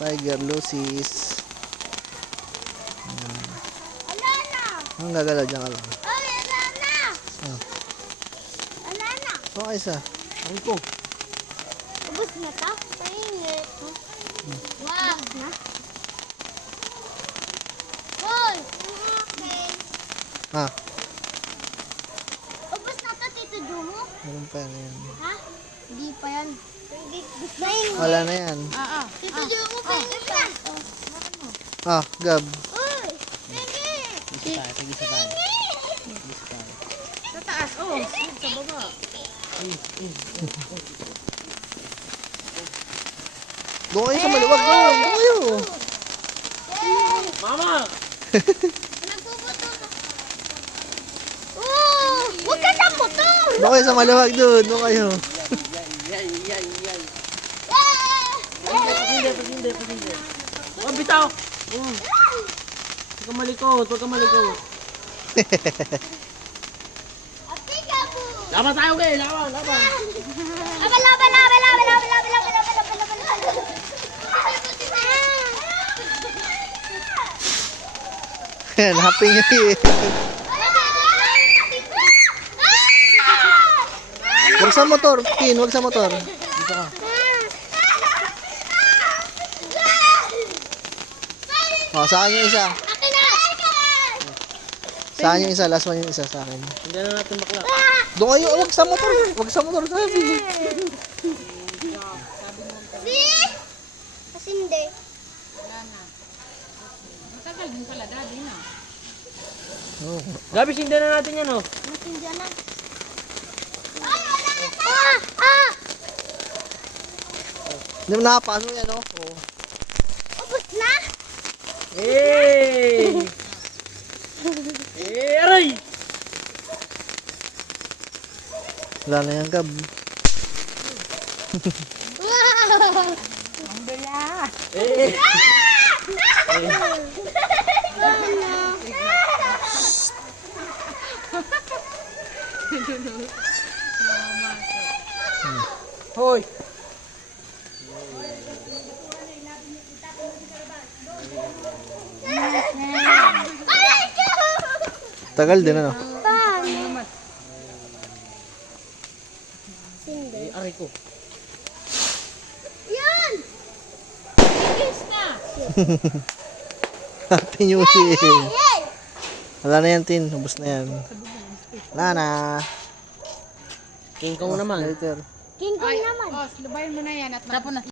Tiger, Lucis. Wala na. Ang gagalaw dyan ka lang. Ay, wala na. Ah. Wala na. Okay isa. Ang ko. Ubus na to? Paingit. Wow. Ubus na? Hoy! Okay. Ah, Ubus na to, Tito Jumo? meron pa yan. Ha? Hindi pa yan. Paingit. Wala na yan. Tito Jumo, paingit na. Ah, Gab. Uy! Paingit! Sige sa tayo. Sa taas, oh. Sa baba. Doon kayo sa maluwag. Doon kayo. Mama! Nagpuputo na. Oh! Huwag ka sa motor! Doon kayo sa maluwag. Doon kayo. Yan. Ah! Pasinde. Oh, bitaw! Oh. Huwag ka malikot. Ate Gabu! Laban tayo, okay? Laban. Laban! Yan, happy new year. Huwag sa motor. Tin, huwag sa motor. Dito ka. Oh, sa akin yung isa. Akin na! Sa akin yung isa. Last one yung isa sa akin. Hindi na natin bakla. Doon kayo. Huwag sa motor. Huwag sa motor. Sabi. See? Kasi hindi. Matagal din pala, daddy na. Oh. Gabi, sinda na natin yan, oh. Natindihan na. Ay, wala na tayo! Ah! Hindi mo nakapasok yan, oh. Oh. Ubus na? Hey! Aray! Wala na yan, Gab. Wow! Ang bala. Eh! Hoy! Tagal din, ano? Paano? Hindi. Aray ko. Yan! Kiss na. Happy New Year. Yay! Wala na yan, Tin. Ubus na yan. Wala na. King Kong naman. Later. King Kong Ay, naman. oh, lubayin mo na yan at tapon na.